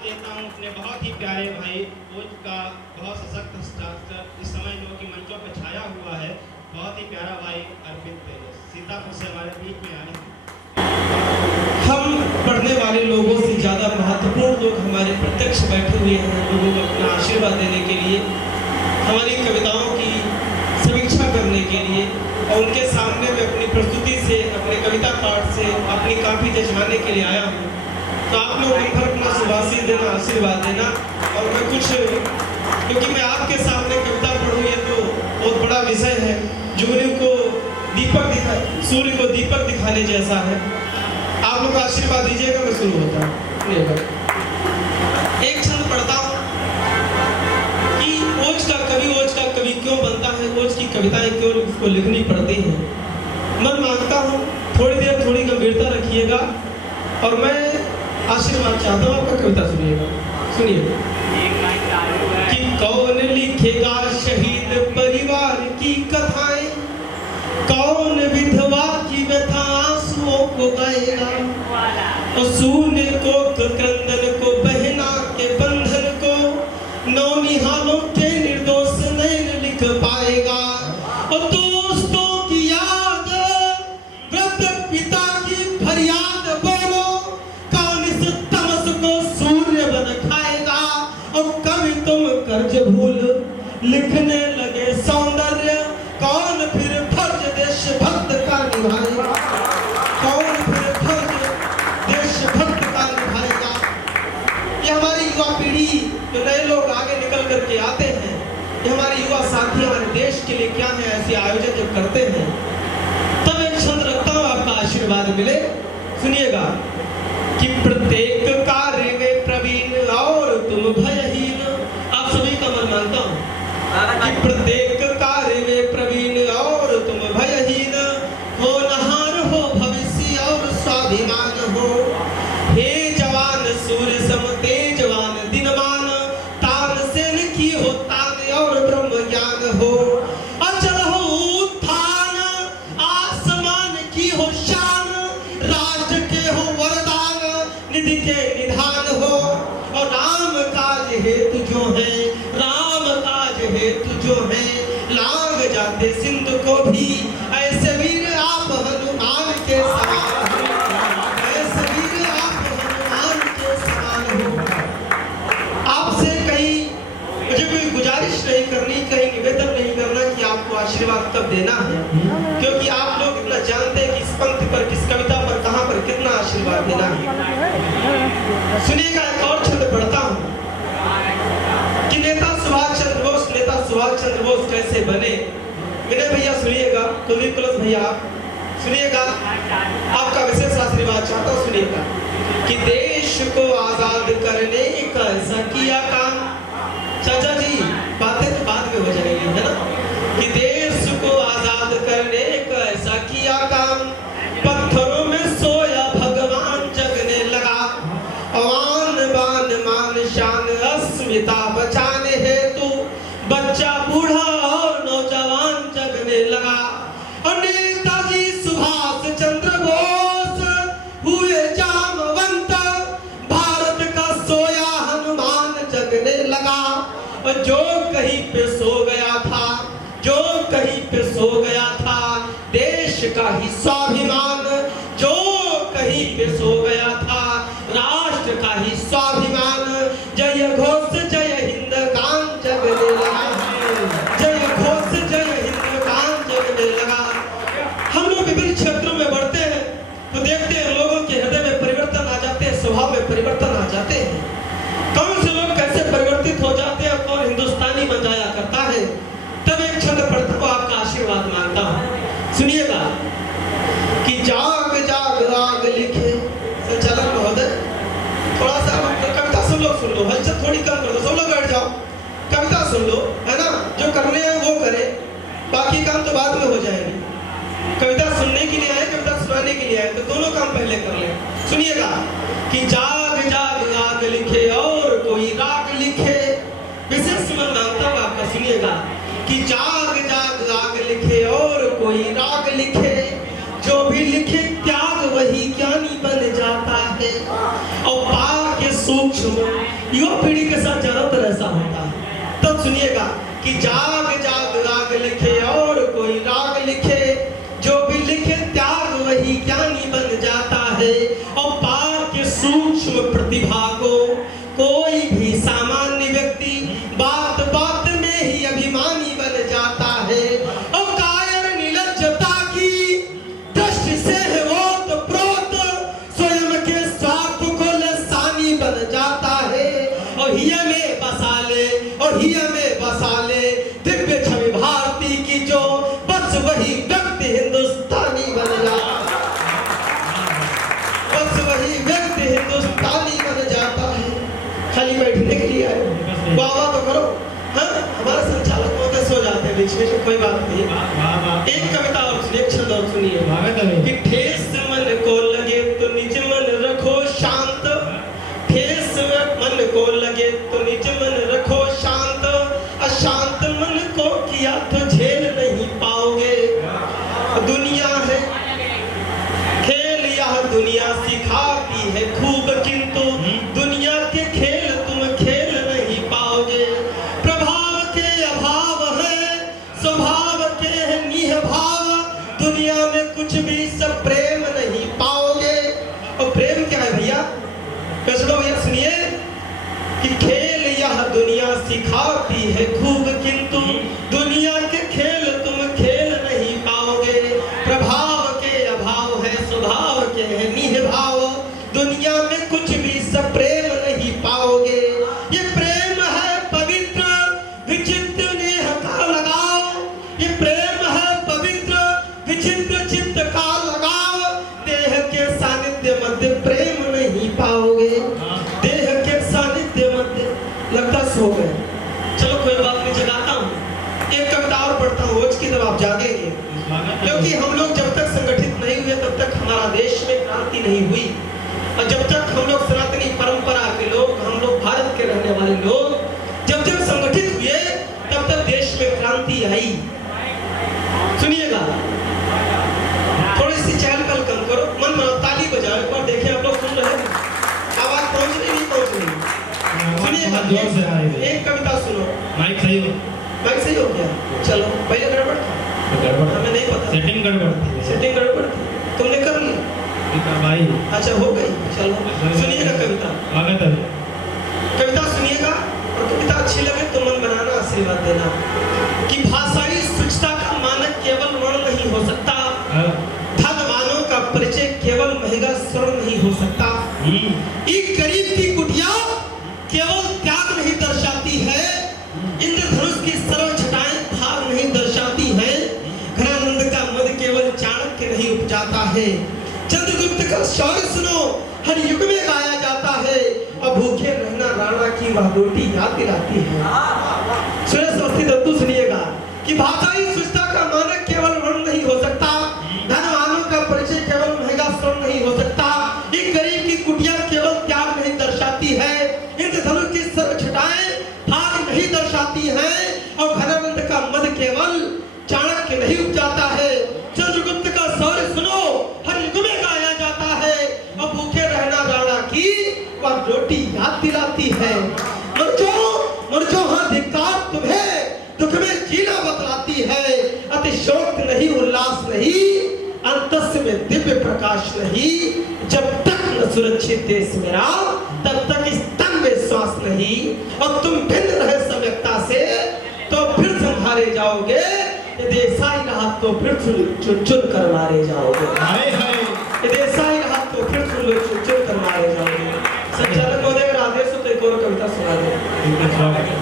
देता हूँ अपने बहुत ही प्यारे भाई ओज का बहुत सशक्त हस्ताक्षर इस समय जो कि मंचों पर छाया हुआ है, बहुत ही प्यारा भाई अर्पित सीतापुर से हमारे बीच में आए हैं। हम पढ़ने वाले लोगों से ज़्यादा महत्वपूर्ण लोग हमारे प्रत्यक्ष बैठे हुए हैं, लोगों को अपना आशीर्वाद देने के लिए, हमारी कविताओं की समीक्षा करने के लिए और उनके सामने में अपनी प्रस्तुति से, अपने कविता पाठ से अपनी काफ़ी जजमाने के लिए आया हूँ। तो आप लोग मिलकर अपना सुभाषित देना, आशीर्वाद देना। और मैं कुछ, क्योंकि मैं आपके सामने कविता पढ़ूँ ये तो बहुत बड़ा विषय है, सूर्य को दीपक दिखाने जैसा है। आप लोग आशीर्वाद दीजिएगा, मैं शुरू होता हूँ। एक छंद पढ़ता हूँ कि ओज का कवि क्यों बनता है, ओज की कविताएं क्यों उसको लिखनी पड़ती हैं। मन मांगता हूँ थोड़ी देर थोड़ी गंभीरता रखिएगा और मैं आशीर्वाद चाहता हूँ, आपका कविता सुनिए कि कौन लिखेगा शहीद परिवार की कथाएं, कौन विधवा की व्यथा आंसुओं को गाएगा, और सूने को क्रंदन को बहना के बंधन को नौनिहालों के निर्दोष नैन लिख पाएगा। और दोस्तों की याद, वृद्ध पिता की फरियाद बोलो, कौन इस तमस को सूर्य बन खाएगा। और कभी तुम कर्ज भूल लिखने लगे सौंदर्य, कौन फिर फर्ज देशभक्त का निभाएगा, कौन फिर फर्ज देशभक्त का निभाएगा। ये हमारी युवा पीढ़ी, जो नए लोग आगे निकल करके आते हैं, ये हमारे युवा साथी हमारे देश के लिए क्या है, ऐसे आयोजन जब करते हैं तब एक छंद रखता हूँ, आपका आशीर्वाद मिले। सुनिएगा कि प्रत्येक कार्य में प्रवीण और तुम भयहीन। आप सभी का मन मानता हूँ कि प्रत्येक कार्य में प्रवीण और तुम भयहीन, होनहार हो भविष्य और स्वाभिमान हो। हे जवान सूर्य सम तेजवान दिनमान, तानसेन की हो तान और ब्रह्म ज्ञान हो। अचल हो उत्थान आसमान की हो शान, राष्ट्र के हो वरदान निधि के निधान हो। और राम काज हेतु जो है, राम काज हेतु जो है, लांग जाते सिंधु को भी, ऐसे वीर आप हनुमान के समान हो, ऐसे वीर आप हनुमान के समान हो। आपसे कहीं मुझे कोई गुजारिश नहीं करनी, कहीं निवेदन नहीं करना कि आपको आशीर्वाद कब देना है, क्योंकि आप लोग इतना जानते हैं कि इस पंक्ति पर, किस कविता पर, कहां पर कितना आशीर्वाद देना है। सुनिएगा, एक और छंद पढ़ता हूं कि नेता सुभाष चंद्र बोस कैसे बने। विनय भैया सुनिएगा, कुलदीप कलश भैया सुनिएगा, आपका विशेष आशीर्वाद चाहता हूं। सुनिएगा कि देश को आजाद करने का ऐसा किया काम। चाचा जी, बातें तो बाद में हो जाएगी, है ना। कि देश को आजाद करने का ऐसा किया काम, पत्थरों में सोया भगवान जगने लगा। आन बान मान शान अस्मिता बचाने हेतु, बच्चा बूढ़ा और नौजवान जगने लगा। और नेताजी सुभाष चंद्र बोस हुए जामवंत, भारत का सोया हनुमान जगने लगा। और जो कहीं पे सो गया था, जो कहीं पे सो गया था, देश का ही स्वाभिमान, जो कहीं पे सो गया था, राष्ट्र का ही स्वाभिमान। जय घोष जय हिंद गान जगने लगा, जय घोष जय हिंद गान जगने लगा। हम लोग विभिन्न क्षेत्रों में बढ़ते हैं तो देखते हैं लोगों के हृदय में परिवर्तन आ जाते हैं, स्वभाव में परिवर्तन आ जाते हैं। कौन से लोग कैसे परिवर्तित हो जाते हैं, कौन हिंदुस्तानी बन जाया करता है। तब एक छंद पढ़ता हूँ, आपका आशीर्वाद मांगता हूँ। सुनिएगा कि जाग जाग राग लिखे संचालक महोदय, थोड़ा सा कविता सुन लो, हलचल थोड़ी कम कर दो, सब लोग बैठ जाओ, कविता सुन लो, है ना। जो करने हैं वो करें, बाकी काम तो बाद में हो जाएंगे। कविता सुनने के लिए आए, कविता सुनाने के लिए आए, तो दोनों काम पहले कर लें। सुनिएगा कि जाग जाग राग लिखे और कोई राग लिखे। विशेष मन मांगता हूँ आपका, सुनिएगा कि जाग जाग राग लिखे और कोई राग लिखे, जो भी लिखे त्याग वही ज्ञानी बन जाता है। है। और पाक के सूक्ष्म युवा पीढ़ी के साथ ज्यादातर ऐसा होता है। तब सुनिएगा कि जाग जाग राग लिखे और कोई राग लिखे, जो भी लिखे त्याग वही ज्ञानी बन जाता है। और पाक के सूक्ष्म प्रतिभा को कोई भी सामान्य व्यक्ति बात बात में ही अभिमानी बन जाता है। और कायर निर्लज्जता की दृष्टि से है वो तो प्रोत, स्वयं के स्वार्थ को लसानी बन जाता है। और हिया में बसा ले, और हिया में बसा ले दिव्य छवि भारती की, जो बस वही व्यक्ति हिंदुस्तानी बन जाता है। बस वही व्यक्ति हिंदुस्तानी बन जाता है। खाली बैठने के लिए आए, वाह तो करो। हाँ, हमारे संचालक महोदय सो जाते हैं बीच में, कोई बात नहीं। एक कविता और सुनिए, एक छंद और सुनिए कि ठेस मन को लगे तो निज मन रखो शांत, ठेस मन को लगे तो निज मन रखो शांत, अशांत मन को किया तो झेल नहीं पाओगे। दुनिया है खेल, यह दुनिया सिखाती है खूब, किंतु दुनिया के खेल तुम खेल नहीं पाओगे। प्रभाव के अभाव है, स्वभाव के है निभाव, दुनिया में कुछ भी सब प्रेम नहीं पाओगे। और प्रेम क्या है भैया? कैसे भैया सुनिए कि खेल यह दुनिया सिखाती है खूब, किंतु दुनिया के खेल तुम खेल नहीं पाओगे। प्रभाव के अभाव है, स्वभाव के है निभाव, दुनिया में कुछ भी सब प्रेम नहीं पाओगे। ये प्रेम है पवित्र विचित्र नेह का लगाओ, ये प्रेम है पवित्र विचित्र चित्त का लगाओ। देह के सानिध्य मध्य प्रेम नहीं पाओगे, देह के सानिध्य मध्य। लगता सो गए, चलो कोई बात नहीं, जगाता हूँ। एक कविता और पढ़ता हूँ, रोज की जब आप जागेंगे, क्योंकि हम लोग जब तक संगठित नहीं हुए तब तक हमारा देश में क्रांति नहीं हुई। और जब तक हम लोग सनातनी परंपरा के लोग, हम लोग भारत के रहने वाले लोग जब जब संगठित हुए तब तक देश में क्रांति आई। सुनिएगा, थोड़ी सी चहल पहल कम करो, मन बनाओ, ताली बजाओ, एक बार देखें आप लोग सुन रहे हैं, आवाज पहुंच रही नहीं पहुंच रही? सुनिएगा, एक कविता सुनो। माइक सही हो? माइक सही हो गया? चलो, पहले गड़बड़ था, हमें नहीं पता, सेटिंग गड़बड़ थी, सेटिंग गड़बड़ थी, तुमने कर ली भाई? अच्छा हो गई, चलो सुनिएगा कविता। कविता सुनिएगा, और कविता अच्छी लगे तो मन बनाना, आशीर्वाद देना। कि भाषाई स्वच्छता का मानक केवल वर्ण नहीं हो सकता, भगवानों का परिचय केवल महंगा स्वर्ण नहीं हो सकता। एक गरीब की कुटिया केवल त्याग नहीं दर्शाती है, इंद्रधनुष की सर्व छटाएं भाग नहीं दर्शाती है, घनानंद का मद केवल चाणक्य नहीं उपजाता है। चंद्रगुप्त का शौर्य सुनो, हर युग में गाया जाता है, और भूखे रहना राणा की वह रोटी याद दिलाती है। सरस्वती दत्तू सुनिएगा कि भाषाई स्वच्छता का मानक केवल वर्ण नहीं हो सकता, धनवानों का परिचय केवल महंगा स्वर्ण नहीं हो सकता, एक गरीब की कुटिया केवल त्याग नहीं दर्शाती है, इंद्रधनुष की सर्व छटाएं भाग नहीं दर्शाती है, और घनानंद का मद केवल चाणक्य नहीं उपजाता है। चंद्रगुप्त का शौर्य सुनो, हर युग में गाया जाता है, और भूखे रहना राणा की वह रोटी याद दिलाती है। मनुष्यों हाँ धिक्कार तुम्हें, दुख में जीना बतलाती है, अतिशोक्त नहीं उल्लास नहीं, अंतस में दिव्य प्रकाश नहीं, जब तक न सुरक्षित देश मेरा तब तक इस तन में श्वास नहीं, और तुम भिन्न रहे सम्यकता से तो फिर संभाले जाओगे, यदि ऐसा ही रहा तो फिर चुन चुन कर मारे जाओगे। यदि ऐसा ही रहा तो फिर चुन चुन कर मारे जाओगे। संचालक महोदय अगर आदेश हो तो एक और कविता सुना दे।